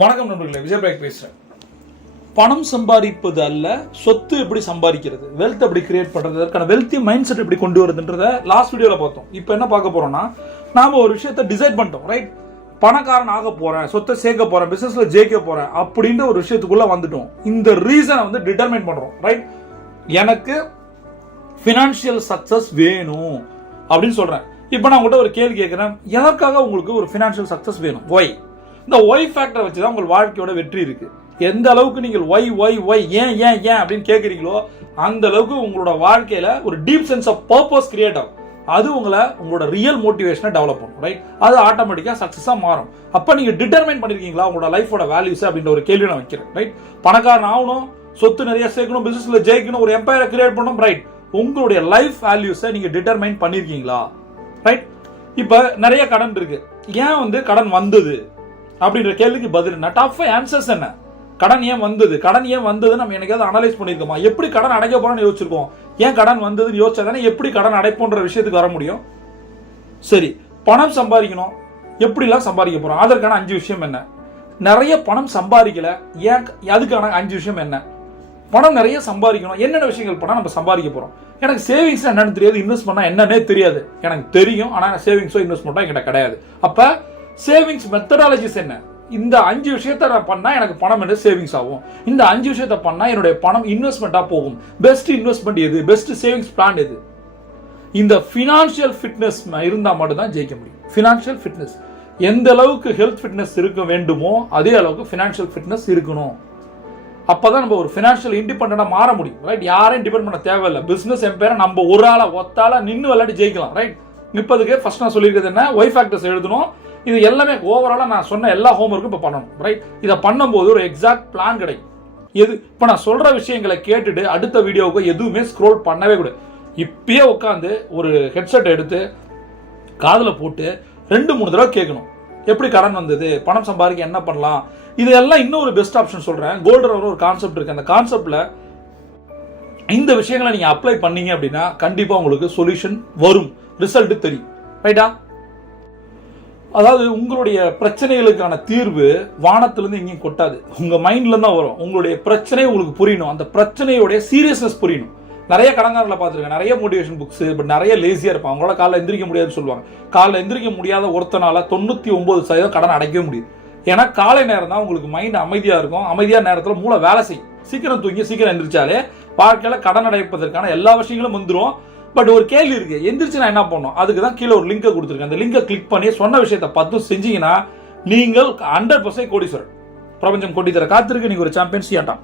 வணக்கம் நண்பர்களே, விஜய் பேசுறேன். பணம் சம்பாதிப்பது அல்ல, சொத்து எப்படி சம்பாதிக்கிறது, வெல்த் எப்படி கிரியேட் பண்றது, அதற்கான வெல்த்தி மைண்ட் செட் எப்படி கொண்டு வருதுன்றத லாஸ்ட் வீடியோல பார்த்தோம். இப்போ என்ன பார்க்க போறோம்னா, நாம ஒரு விஷயத்தை டிசைட் பண்ணிட்டோம், ரைட்? பணக்காரன் ஆக போறேன், சொத்தை சேர்க்க போறேன், பிசினஸ்ல ஜெயிக்க போறேன் அப்படின்ற ஒரு விஷயத்துக்குள்ள வந்துட்டோம். இந்த ரீசனை வந்து டிட்டர்மைன் பண்றோம், ரைட்? எனக்கு பினான்சியல் சக்சஸ் வேணும் அப்படின்னு சொல்றேன். இப்போ நான் உங்கள்கிட்ட ஒரு கேள்வி கேட்கிறேன், எதற்காக உங்களுக்கு ஒரு பினான்சியல் சக்சஸ் வேணும்? ஒய்? இந்த ஒய் ஃபேக்டரை வச்சு தான் உங்கள் வாழ்க்கையோட வெற்றி இருக்கு. எந்த அளவுக்கு நீங்கள் ஒய் ஒய் ஒய் ஏன் ஏன் ஏன் அப்படின்னு கேட்குறீங்களோ அந்த அளவுக்கு உங்களோட வாழ்க்கையில ஒரு deep sense of purpose create ஆகும். அது உங்களோட ரியல் மோட்டிவேஷனை டெவலப் பண்ணும், ரைட்? அது ஆட்டோமேட்டிக்கா சக்சஸா மாறும். அப்ப நீங்க டிட்டர்மைன் பண்ணிருக்கீங்களா உங்களோட லைஃபோட வேல்யூஸ் அப்படின்ற ஒரு கேள்வி நான் வைக்கிறேன், ரைட்? பணக்காரன் ஆகணும், சொத்து நிறைய சேர்க்கணும், பிசினஸ்ல ஜெயிக்கணும், ஒரு எம்பையரை கிரியேட் பண்ணணும், ரைட்? உங்களுடைய லைஃப் வேல்யூஸை நீங்க டிட்டர்மைன் பண்ணிருக்கீங்களா, ரைட்? இப்ப நிறைய கடன் இருக்கு, ஏன் வந்து கடன் வந்தது அப்படின்ற கேள்விக்கு பதில் என்ன? டஃப் ஆன்சர்ஸ் என்ன? கடன் ஏன் வந்தது, கடன் ஏன் வந்தது நம்ம என்னைக்காவது அனலைஸ் பண்ணிருக்கோமா? எப்படி கடன் அடைக்க போறோம்னு யோசிச்சிருக்கோம்? ஏன் கடன் வந்ததுன்னு யோசிச்சாதானே எப்படி கடன் அடைப்போன்ற விஷயத்துக்கு வர முடியும். சரி, பணம் சம்பாதிக்கணும், எப்படிலாம் சம்பாதிக்க போறோம், அதற்கான 5 விஷயம் என்ன? நிறைய பணம் சம்பாதிக்கல, ஏன், அதுக்கான 5 விஷயம் என்ன? பணம் நிறைய சம்பாதிக்கணும், என்னென்ன விஷயங்கள் பண்ணா நம்ம சம்பாதிக்க போறோம்? எனக்கு சேவிங்ஸ் என்னன்னு தெரியாது, இன்வெஸ்ட் பண்ணா என்னன்னே தெரியாது. எனக்கு தெரியும், ஆனா சேவிங்ஸோ இன்வெஸ்ட்மெண்ட்டோ என்கிட்ட கிடையாது. அப்ப சேவிங்ஸ் மெத்தடாலஜிஸ் என்ன? இந்த 5 விஷயத்தை நான் பண்ணா எனக்கு பணம் என்ன சேவிங்ஸ் ஆகும், இந்த 5 விஷயத்தை பண்ணா என்னுடைய பணம் இன்வெஸ்ட்மெண்டா போகும். பெஸ்ட் இன்வெஸ்ட்மெண்ட் எது, பெஸ்ட் சேவிங்ஸ் பிளான் எது? இந்த பினான்சியல் ஃபிட்னஸ் இருந்தா மட்டும் தான் ஜெயிக்க முடியும். பினான்சியல் ஃபிட்னஸ், எந்த அளவுக்கு ஹெல்த் ஃபிட்னஸ் இருக்க வேண்டுமோ அதே அளவுக்கு பினான்சியல் ஃபிட்னஸ் இருக்கணும். அப்பதான் நம்ம ஒரு பினான்சியல் இண்டிபெண்டா மாற முடியும், ரைட்? யாரையும் டிபெண்ட் பண்ண தேவையில்லை. பிசினஸ் எம்பையரை நம்ம ஒரு ஆளா ஒத்தாளா நின்று விளையாடி ஜெயிக்கலாம், ரைட்? இப்போதுக்கு ஃபர்ஸ்ட் நான் சொல்லியிருக்கிறது என்ன? ஒய் ஃபேக்டர்ஸ் எழுதணும். இது எல்லாமே ஓவராலா நான் சொன்ன எல்லா ஹோம்ஒர்க்கும் இப்போ பண்ணணும், ரைட்? இதை பண்ணும்போது ஒரு எக்ஸாக்ட் பிளான் கிடைக்கும். எது இப்போ நான் சொல்ற விஷயங்களை கேட்டுட்டு அடுத்த வீடியோவுக்கு எதுவுமே ஸ்க்ரோல் பண்ணவே கூடாது. இப்பயே உட்காந்து ஒரு ஹெட்செட் எடுத்து காதில் போட்டு 2-3 தடவை கேட்கணும். எப்படி கடன் வந்தது, பணம் சம்பாதிக்க என்ன பண்ணலாம், இதெல்லாம் இன்னொரு பெஸ்ட் ஆப்ஷன் சொல்றேன். கோல்டர் ஒரு கான்செப்ட் இருக்கு. அந்த கான்செப்ட்ல இந்த விஷயங்களை நீங்க அப்ளை பண்ணீங்க அப்படின்னா கண்டிப்பா உங்களுக்கு சொல்யூஷன் வரும், ரிசல்ட் தெரியும், ரைட்டா? அதாவது உங்களுடைய பிரச்சனைகளுக்கான தீர்வு வானத்திலிருந்து எங்கேயும் கொட்டாது, உங்க மைண்ட்ல தான் வரும். உங்களுடைய பிரச்சனை உங்களுக்கு புரியணும், அந்த பிரச்சனையோட சீரியஸ்னஸ் புரியணும். நிறைய கடன்காரங்களை பார்த்துருக்கேன், நிறைய மோட்டிவேஷன் புக்ஸ், பட் நிறைய லேசியா இருப்பாங்க. அவங்களால காலைல எந்திரிக்க முடியாதுன்னு சொல்லுவாங்க. காலைல எந்திரிக்க முடியாத ஒருத்தனால 99% கடன் அடைக்கவே முடியும். ஏன்னா காலை நேரம் தான் உங்களுக்கு மைண்ட் அமைதியா இருக்கும். அமைதியான நேரத்தில் மூளை வேலை செய்யும். சீக்கிரம் தூங்கி சீக்கிரம் எந்திரிச்சாலே வாழ்க்கையில கடன் அடைப்பதற்கான எல்லா விஷயங்களும் வந்துடும். பட் ஒரு கேள்வி இருக்கு, எந்திரிச்சு நான் என்ன பண்ணணும்? அதுக்கு தான் கீழே ஒரு லிங்கை கொடுத்துருக்கேன். அந்த லிங்கை கிளிக் பண்ணி சொன்ன விஷயத்தை பார்த்து செஞ்சீங்கன்னா நீங்கள் 100% கோடீஸ்வரன். பிரபஞ்சம் கொட்டி தர காத்திருக்கு. நீங்க ஒரு சாம்பியன். சியாட்டா.